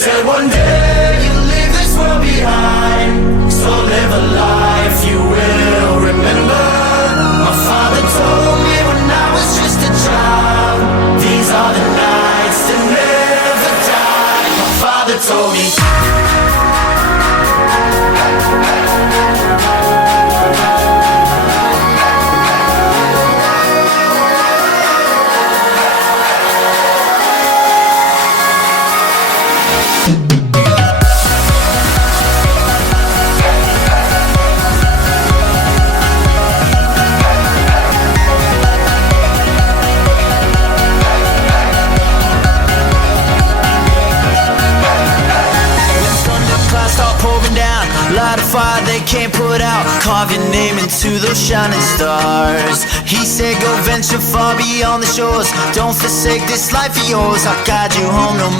Said one day you'll leave this world behind, so live a life you will remember. My father told me when I was just a child, these are the nights that never die. My father told me. Light a fire they can't put out, carve your name into those shining stars. He said go venture far beyond the shores, don't forsake this life of yours. I'll guide you home no